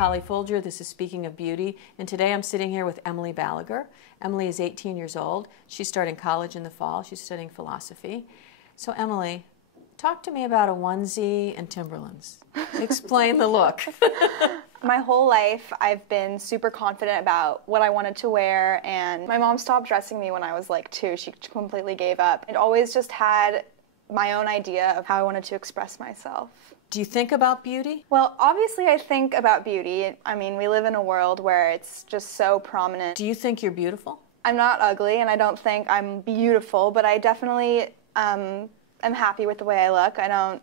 Holly Fulger. This is Speaking of Beauty, and today I'm sitting here with Emily Balageur. Emily is 18 years old. She's starting college in the fall. She's studying philosophy. So Emily, talk to me about a onesie and Timberlands. Explain the look. My whole life, I've been super confident about what I wanted to wear, and my mom stopped dressing me when I was like 2. She completely gave up. I'd always just had my own idea of how I wanted to express myself. Do you think about beauty? Well, obviously I think about beauty. I mean, we live in a world where it's just so prominent. Do you think you're beautiful? I'm not ugly, and I don't think I'm beautiful, but I definitely am happy with the way I look. I don't,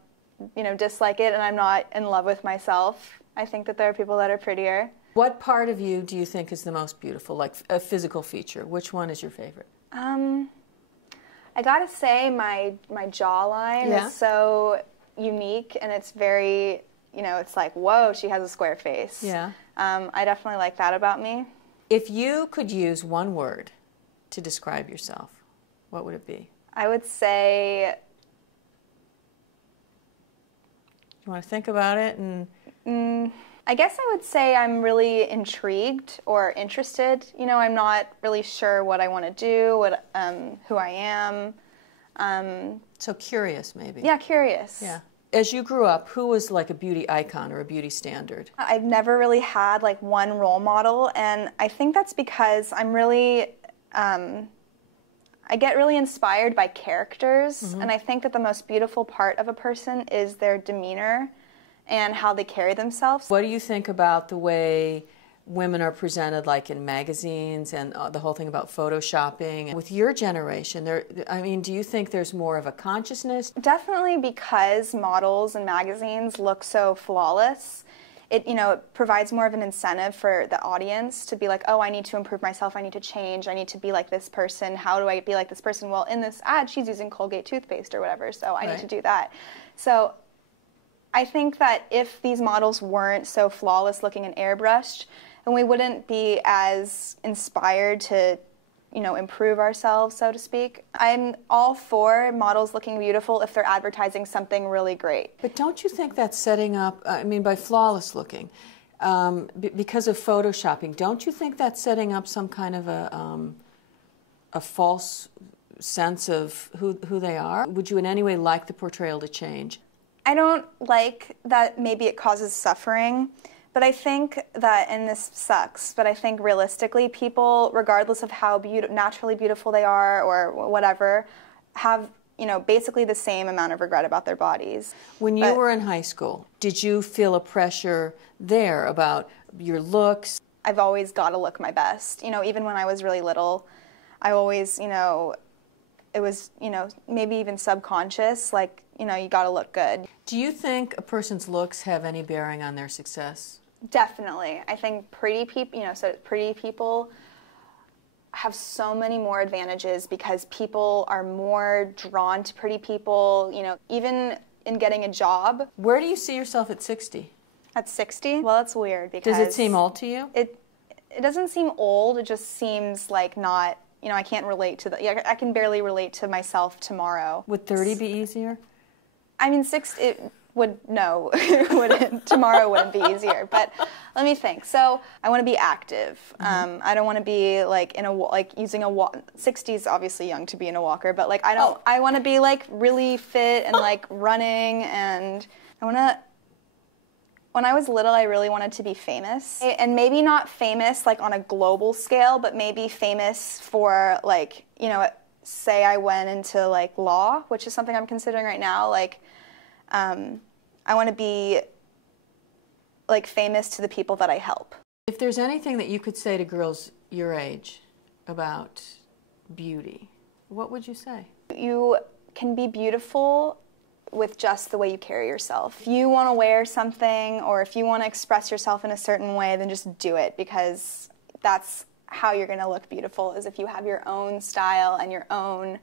dislike it, and I'm not in love with myself. I think that there are people that are prettier. What part of you do you think is the most beautiful, like a physical feature? Which one is your favorite? I gotta say my jawline is so unique, and it's very, it's like, whoa, she has a square face. Yeah. I definitely like that about me. If you could use one word to describe yourself, what would it be? I would say... You want to think about it? I guess I would say I'm really intrigued or interested. I'm not really sure what I want to do, who I am. So curious, maybe. Yeah, curious. Yeah. As you grew up, who was like a beauty icon or a beauty standard? I've never really had like one role model, and I think that's because I'm really, I get really inspired by characters, and I think that the most beautiful part of a person is their demeanor and how they carry themselves. What do you think about the way women are presented, like in magazines, and the whole thing about photoshopping? With your generation, do you think there's more of a consciousness? Definitely, because models and magazines look so flawless. It provides more of an incentive for the audience to be like, oh, I need to improve myself, I need to change, I need to be like this person. How do I be like this person? Well, in this ad, she's using Colgate toothpaste or whatever, so I need to do that. So I think that if these models weren't so flawless looking and airbrushed, then we wouldn't be as inspired to, improve ourselves, so to speak. I'm all for models looking beautiful if they're advertising something really great. But don't you think that's setting up, by flawless looking, because of photoshopping, don't you think that's setting up some kind of a false sense of who they are? Would you in any way like the portrayal to change? I don't like that maybe it causes suffering, but I think that, and this sucks, but I think realistically people, regardless of how naturally beautiful they are or whatever, have, basically the same amount of regret about their bodies. When you were in high school, did you feel a pressure there about your looks? I've always got to look my best. Even when I was really little, I always, it was, maybe even subconscious, like, you got to look good. Do you think a person's looks have any bearing on their success? Definitely. I think pretty people have so many more advantages because people are more drawn to pretty people, even in getting a job. Where do you see yourself at 60? At 60? Well, that's weird because... Does it seem old to you? It doesn't seem old, it just seems like not, I can't relate to I can barely relate to myself tomorrow. Would 30 be easier? I mean, 60, it wouldn't. Tomorrow wouldn't be easier. But let me think. So I want to be active. I don't want to be like using a walk. 60 is obviously young to be in a walker, but like I want to be like really fit and like running, and I want to. When I was little, I really wanted to be famous, and maybe not famous like on a global scale, but maybe famous for like say I went into like law, which is something I'm considering right now. Like, I want to be like famous to the people that I help. If there's anything that you could say to girls your age about beauty, what would you say? You can be beautiful with just the way you carry yourself. If you want to wear something or if you want to express yourself in a certain way, then just do it, because that's how you're going to look beautiful, is if you have your own style and your own,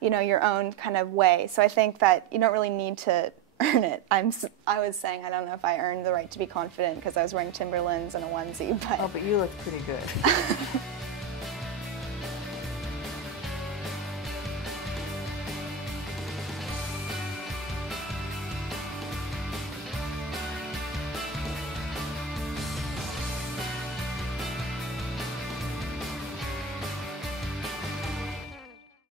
your own kind of way. So I think that you don't really need to earn it. I was saying I don't know if I earned the right to be confident because I was wearing Timberlands and a onesie, but... Oh, but you look pretty good.